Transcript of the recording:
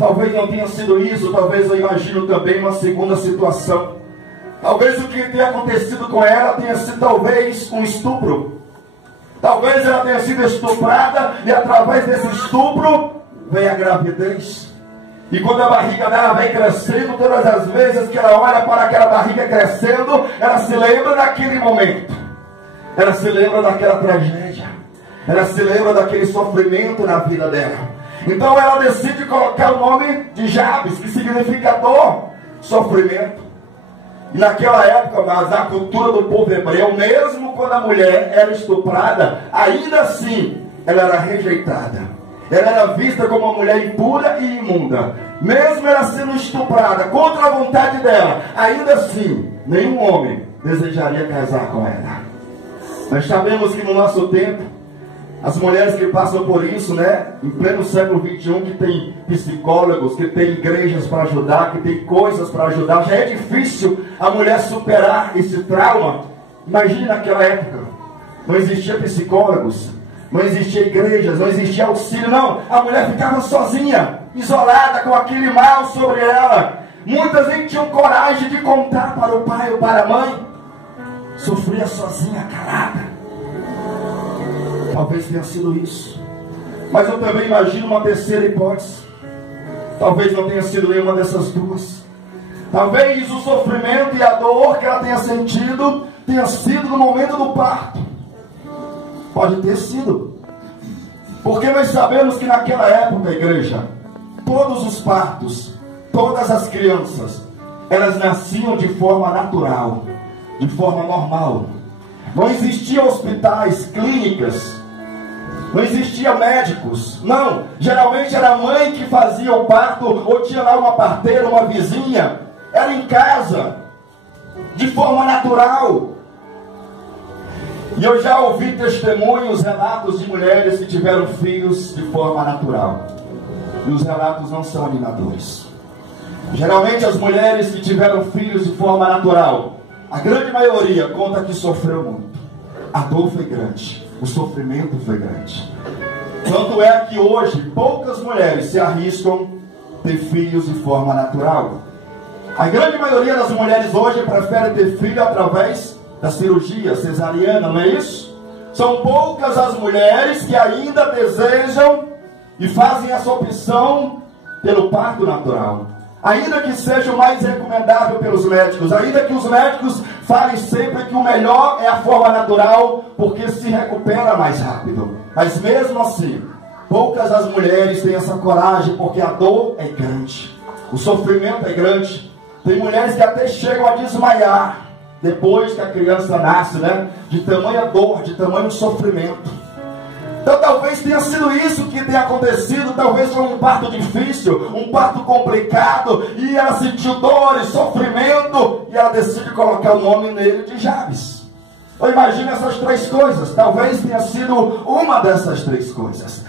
talvez não tenha sido isso, talvez eu imagino também uma segunda situação. Talvez o que tenha acontecido com ela tenha sido talvez um estupro. Talvez ela tenha sido estuprada e através desse estupro vem a gravidez. E quando a barriga dela vai crescendo, todas as vezes que ela olha para aquela barriga crescendo, ela se lembra daquele momento. Ela se lembra daquela tragédia. Ela se lembra daquele sofrimento na vida dela. Então ela decide colocar o nome de Jabes, que significa dor, sofrimento. E naquela época, mas a cultura do povo hebreu, mesmo quando a mulher era estuprada, ainda assim ela era rejeitada. Ela era vista como uma mulher impura e imunda. Mesmo ela sendo estuprada contra a vontade dela, ainda assim nenhum homem desejaria casar com ela. Nós sabemos que no nosso tempo, as mulheres que passam por isso, né, em pleno século XXI, que tem psicólogos, que tem igrejas para ajudar, que tem coisas para ajudar, já é difícil a mulher superar esse trauma. Imagine naquela época, não existia psicólogos, não existia igrejas, não existia auxílio, não. A mulher ficava sozinha, isolada, com aquele mal sobre ela. Muitas nem tinham coragem de contar para o pai ou para a mãe. Sofria sozinha, calada. Talvez tenha sido isso. Mas eu também imagino uma terceira hipótese. Talvez não tenha sido nenhuma dessas duas. Talvez o sofrimento e a dor que ela tenha sentido tenha sido no momento do parto. Pode ter sido. Porque nós sabemos que naquela época, igreja, todos os partos, todas as crianças, elas nasciam de forma natural, de forma normal. Não existiam hospitais, clínicas, não existia médicos, não. Geralmente era a mãe que fazia o parto, ou tinha lá uma parteira, uma vizinha. Era em casa, de forma natural. E eu já ouvi testemunhos, relatos de mulheres que tiveram filhos de forma natural. E os relatos não são animadores. Geralmente as mulheres que tiveram filhos de forma natural, a grande maioria conta que sofreu muito. A dor foi grande, o sofrimento foi grande. Tanto é que hoje poucas mulheres se arriscam ter filhos de forma natural. A grande maioria das mulheres hoje prefere ter filho através da cirurgia cesariana, não é isso? São poucas as mulheres que ainda desejam e fazem essa opção pelo parto natural. Ainda que seja o mais recomendável pelos médicos, ainda que os médicos falem sempre que o melhor é a forma natural, porque se recupera mais rápido. Mas mesmo assim, poucas as mulheres têm essa coragem, porque a dor é grande, o sofrimento é grande. Tem mulheres que até chegam a desmaiar depois que a criança nasce, né? De tamanha dor, de tamanho sofrimento. Então talvez tenha sido isso que tenha acontecido. Talvez foi um parto difícil, um parto complicado, e ela sentiu dor e sofrimento, e ela decide colocar o nome nele de Jabes. Eu imagino essas três coisas. Talvez tenha sido uma dessas três coisas.